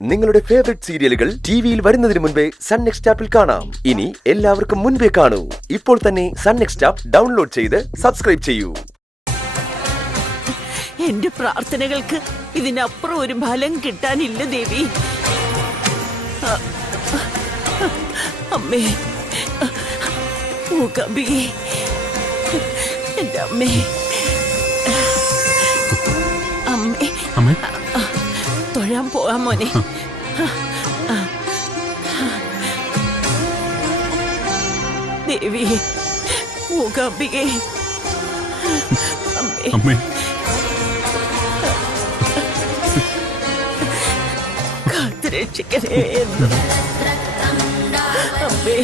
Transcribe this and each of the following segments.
നിങ്ങളുടെ ഫേവറേറ്റ് സീരിയലുകൾ ടിവിയിൽ വരുന്നതിന് മുൻപേ സൺ നെക്സ്റ്റ് ആപ്പിൽ കാണാം. ഇനി എല്ലാവർക്കും മുൻപേ കാണൂ. ഇപ്പോൾ തന്നെ സൺ നെക്സ്റ്റ് ആപ്പ് ഡൗൺലോഡ് ചെയ്ത് സബ്സ്ക്രൈബ് ചെയ്യൂ. എന്റെ പ്രാർത്ഥനകൾക്ക് ഇതിനപ്പുറം ഒരു ഫലം കിട്ടാനില്ല ദേവി. അമ്മേ, മൂകാംബികേ, എന്റെ അമ്മേ, അമ്മേ, അമ്മേ, തൊഴാൻ പോവാൻ മോനെ. ദേവി, മൂകാംബികേ, അമ്മേ, അമ്മേ, കാത്തുരക്ഷിക്കണേ എന്ന്. അമ്മേ,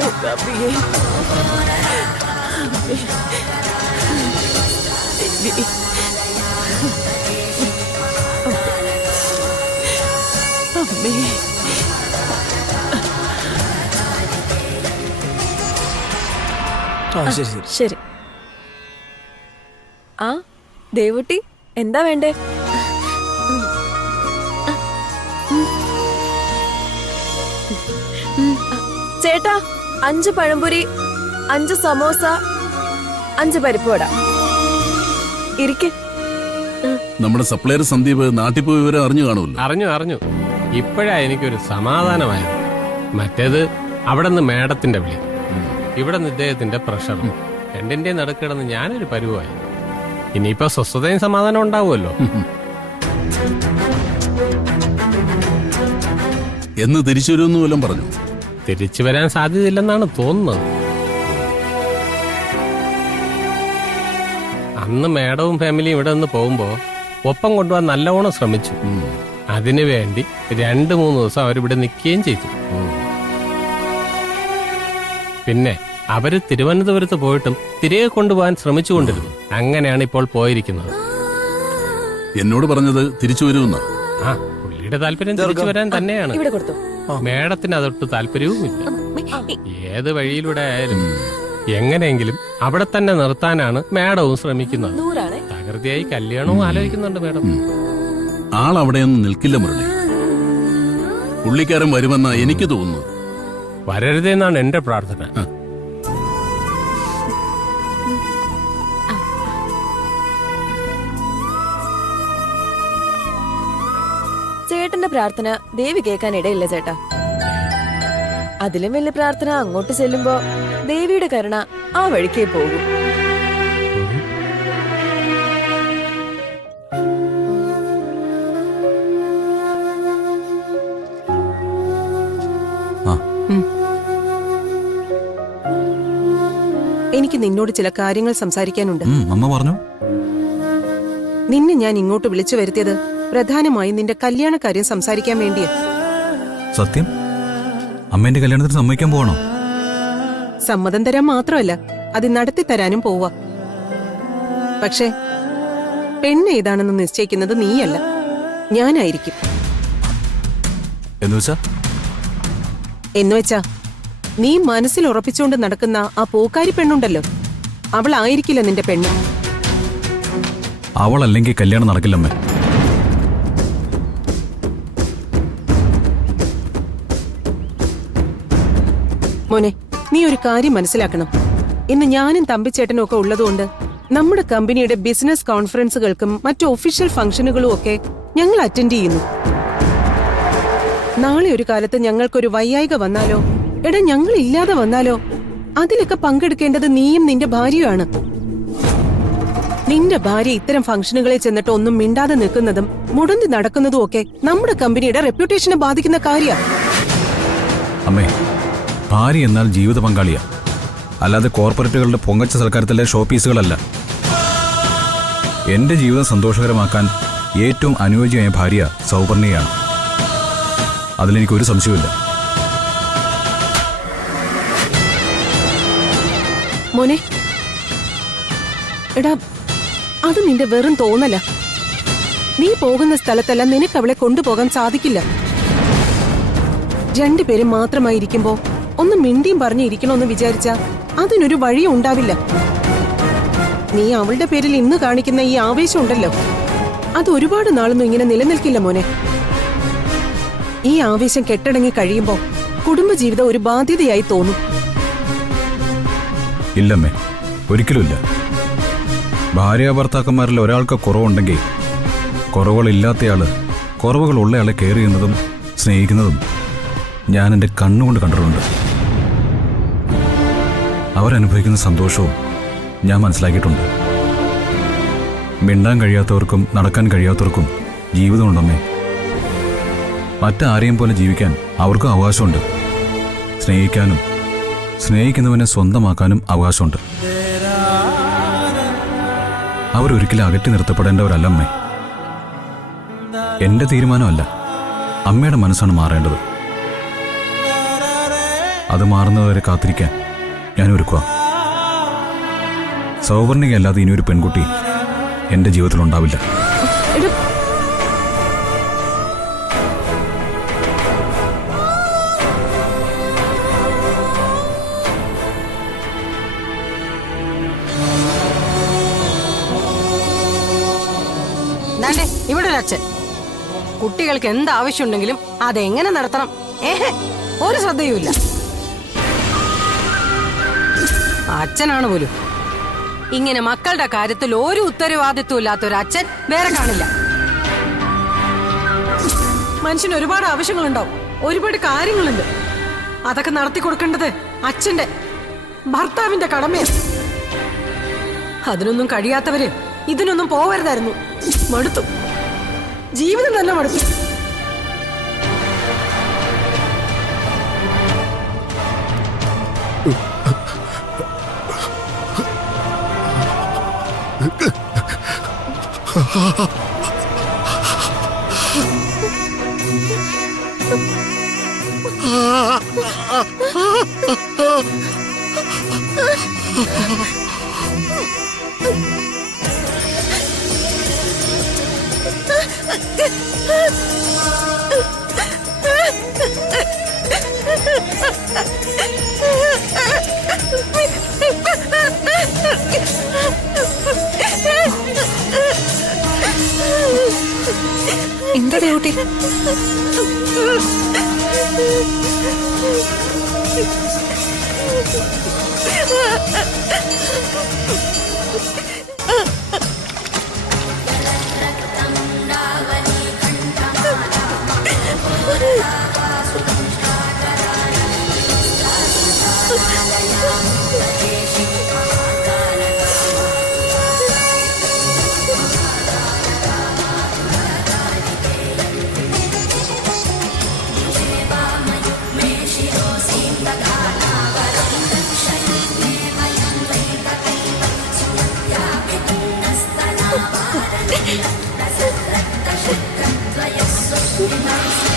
മൂകാംബികേ, അമ്മേ, ദേവി, അമ്മേ. ശരി. ആ ദേവുട്ടി, എന്താ വേണ്ടേ? ചേട്ടാ, 5 പഴംപൊരി, 5 സമോസ, 5 പരിപ്പുവട. ഇരിക്കെ. നമ്മുടെ സപ്ലയർ സന്ദീപ് നാട്ടിൽ പോയി വിവരം അറിഞ്ഞു കാണുമല്ലോ. അറിഞ്ഞു. ഇപ്പോഴാ എനിക്കൊരു സമാധാനമായത്. മറ്റേത് അവിടെ നിന്ന് മേഡത്തിന്റെ വിളി, ഇവിടെ നിന്ന് ഇദ്ദേഹത്തിന്റെ പ്രഷർ, രണ്ടിന്റെ നടുക്കിടന്ന് ഞാനൊരു പരുവായി. ഇനിയിപ്പോ സ്വസ്ഥതയും സമാധാനം ഉണ്ടാവുമല്ലോ. എന്ന് തിരിച്ചു വരുമെന്ന് വല്ലതും പറഞ്ഞു? തിരിച്ചു വരാൻ സാധ്യതയില്ലെന്നാണ് തോന്നുന്നത്. അന്ന് മേഡവും ഫാമിലിയും ഇവിടെ നിന്ന് പോകുമ്പോ ഒപ്പം കൊണ്ടുപോകാൻ നല്ലവണ്ണം ശ്രമിച്ചു. അതിനു വേണ്ടി 2-3 ദിവസം അവരിവിടെ നിൽക്കുകയും ചെയ്തു. പിന്നെ അവര് തിരുവനന്തപുരത്ത് പോയിട്ടും തിരികെ കൊണ്ടുപോകാൻ ശ്രമിച്ചുകൊണ്ടിരുന്നു. അങ്ങനെയാണ് ഇപ്പോൾ പോയിരിക്കുന്നത്. എന്നോട് പറഞ്ഞത് തിരിച്ചു വരുമെന്ന. ആ, പുള്ളിയുടെ താല്പര്യം തിരിച്ചു വരാൻ തന്നെയാണ്. മേഡത്തിന് അതൊട്ട് താല്പര്യവുമില്ല. ഏത് വഴിയിലൂടെ ആയാലും എങ്ങനെയെങ്കിലും അവിടെ തന്നെ നിർത്താനാണ് മേഡവും ശ്രമിക്കുന്നത്. തകൃതിയായി കല്യാണവും ആലോചിക്കുന്നുണ്ട് മേഡം. ആളവിടെയൊന്നും നിൽക്കില്ല മുരളി. പുള്ളിക്കാരൻ വരുമെന്നാ എനിക്ക് തോന്നുന്നു. വരരുതെന്നാണ് എന്റെ പ്രാർത്ഥന. ചേട്ടന്റെ പ്രാർത്ഥന ദേവി കേൾക്കാൻ ഇടയില്ല ചേട്ടാ. അതിലും വലിയ പ്രാർത്ഥന അങ്ങോട്ട് ചെല്ലുമ്പോ ദേവിയുടെ കരുണ ആ വഴിക്കേ പോകും. എനിക്ക് നിന്നോട് ചില കാര്യങ്ങൾ സംസാരിക്കാനുണ്ട്. അമ്മ പറഞ്ഞു. നിന്നെ ഞാൻ ഇങ്ങോട്ട് വിളിച്ചു വരുത്തിയത് പ്രധാനമായും നിന്റെ കല്യാണ കാര്യം സംസാരിക്കാൻ വേണ്ടിയാ. സത്യം? അമ്മേന്റെ കല്യാണത്തിന് സമ്മതിക്കാൻ പോകണോ? സമ്മതം തരാൻ മാത്രമല്ല, അത് നടത്തി തരാനും പോവാ. പക്ഷേ പെണ്ണ് ഏതാണെന്ന് നിശ്ചയിക്കുന്നത് നീയല്ല, ഞാനായിരിക്കും. എന്നുവെച്ചാ നീ മനസ്സിൽ ഉറപ്പിച്ചുകൊണ്ട് നടക്കുന്ന ആ പൂക്കാരി പെണ്ണുണ്ടല്ലോ, അവളായിരിക്കില്ല നിന്റെ പെണ്ണ്. അവളല്ലെങ്കിൽ കല്യാണം നടക്കില്ലമ്മേ. മോനെ, നീ ഒരു കാര്യം മനസ്സിലാക്കണം. ഇന്ന് ഞാനും തമ്പിച്ചേട്ടനും ഒക്കെ ഉള്ളതുകൊണ്ട് നമ്മുടെ കമ്പനിയുടെ ബിസിനസ് കോൺഫറൻസുകൾക്കും മറ്റു ഒഫീഷ്യൽ ഫംഗ്ഷനുകളും ഒക്കെ ഞങ്ങൾ അറ്റൻഡ് ചെയ്യുന്നു. നാളെ ഒരു കാലത്ത് ഞങ്ങൾക്കൊരു വയ്യായിക വന്നാലോ, എടാ ഞങ്ങൾ ഇല്ലാതെ വന്നാലോ, അതിലൊക്കെ പങ്കെടുക്കേണ്ടത് നീയും നിന്റെ ഭാര്യയുമാണ്. നിന്റെ ഭാര്യ ഇത്തരം ഫംഗ്ഷനുകളിൽ ചെന്നിട്ട് ഒന്നും മിണ്ടാതെ നിൽക്കുന്നതും മുടന്തി നടക്കുന്നതും ഒക്കെ നമ്മുടെ കമ്പനിയുടെ റെപ്യൂട്ടേഷനെ ബാധിക്കുന്ന കാര്യമാണ്. അമ്മേ, ഭാര്യ എന്നാൽ ജീവിത പങ്കാളിയാ, അല്ലാതെ കോർപ്പറേറ്റുകളുടെ പൊങ്ങച്ച സൽക്കാരത്തിലെ ഷോ പീസുകളല്ല. എന്റെ ജീവിതം സന്തോഷകരമാക്കാൻ ഏറ്റവും അനുയോജ്യമായ ഭാര്യ സൗപർണിയാണ്. അതിലെനിക്കൊരു സംശയമില്ല. മോനെ, എടാ അത് നിന്റെ വെറും തോന്നല. നീ പോകുന്ന സ്ഥലത്തെല്ലാം നിനക്ക് അവളെ കൊണ്ടുപോകാൻ സാധിക്കില്ല. 2 പേരും മാത്രമായിരിക്കുമ്പോ ഒന്ന് മിണ്ടിയും പറഞ്ഞിരിക്കണമെന്ന് വിചാരിച്ച അതിനൊരു വഴിയും ഉണ്ടാവില്ല. നീ അവളുടെ പേരിൽ ഇന്ന് കാണിക്കുന്ന ഈ ആവേശം ഉണ്ടല്ലോ, അത് ഒരുപാട് നാളൊന്നും ഇങ്ങനെ നിലനിൽക്കില്ല മോനെ. ഈ ആവേശം കെട്ടടങ്ങി കഴിയുമ്പോ കുടുംബജീവിതം ഒരു ബാധ്യതയായി തോന്നും. ഇല്ലമ്മേ, ഒരിക്കലുമില്ല. ഭാര്യാഭർത്താക്കന്മാരിൽ ഒരാൾക്ക് കുറവുണ്ടെങ്കിൽ കുറവുകളില്ലാത്തയാള് കുറവുകളുള്ളയാളെ കെയർ ചെയ്യുന്നതും സ്നേഹിക്കുന്നതും ഞാൻ എൻ്റെ കണ്ണുകൊണ്ട് കണ്ടിട്ടുണ്ട്. അവരനുഭവിക്കുന്ന സന്തോഷവും ഞാൻ മനസ്സിലാക്കിയിട്ടുണ്ട്. മിണ്ടാൻ കഴിയാത്തവർക്കും നടക്കാൻ കഴിയാത്തവർക്കും ജീവിതമുണ്ടമ്മേ. മറ്റാരെയും പോലെ ജീവിക്കാൻ അവർക്കും അവകാശമുണ്ട്. സ്നേഹിക്കാനും സ്നേഹിക്കുന്നവനെ സ്വന്തമാക്കാനും അവകാശമുണ്ട്. അവരൊരിക്കലും അകറ്റി നിർത്തപ്പെടേണ്ടവരല്ലമ്മേ. എന്റെ തീരുമാനമല്ല, അമ്മയുടെ മനസ്സാണ് മാറേണ്ടത്. അത് മാറുന്നവരെ കാത്തിരിക്കാൻ ഞാൻ ഒരുക്കുക. സൗവർണികയല്ലാതെ ഇനിയൊരു പെൺകുട്ടി എന്റെ ജീവിതത്തിലുണ്ടാവില്ല. ഇവിടെ ഒരു അച്ഛൻ കുട്ടികൾക്ക് എന്ത് ആവശ്യമുണ്ടെങ്കിലും അതെങ്ങനെ നടത്തണം ഒരു ശ്രദ്ധയുമില്ല. അച്ഛനാണ് പോലും. ഇങ്ങനെ മക്കളുടെ കാര്യത്തിൽ ഒരു ഉത്തരവാദിത്വം ഇല്ലാത്ത ഒരു അച്ഛൻ വേറെ കാണില്ല. മനുഷ്യന് ഒരുപാട് ആവശ്യങ്ങളുണ്ടാവും, ഒരുപാട് കാര്യങ്ങളുണ്ട്. അതൊക്കെ നടത്തി കൊടുക്കേണ്ടത് അച്ഛന്റെ ഭർത്താവിന്റെ കടമയാണ്. അതിനൊന്നും കഴിയാത്തവര് ഇതിനൊന്നും പോവരുതായിരുന്നു. മടുത്തു, ജീവിതം തന്നെ മടുത്തു. എന്താ ദേവൂട്ടി? Nice.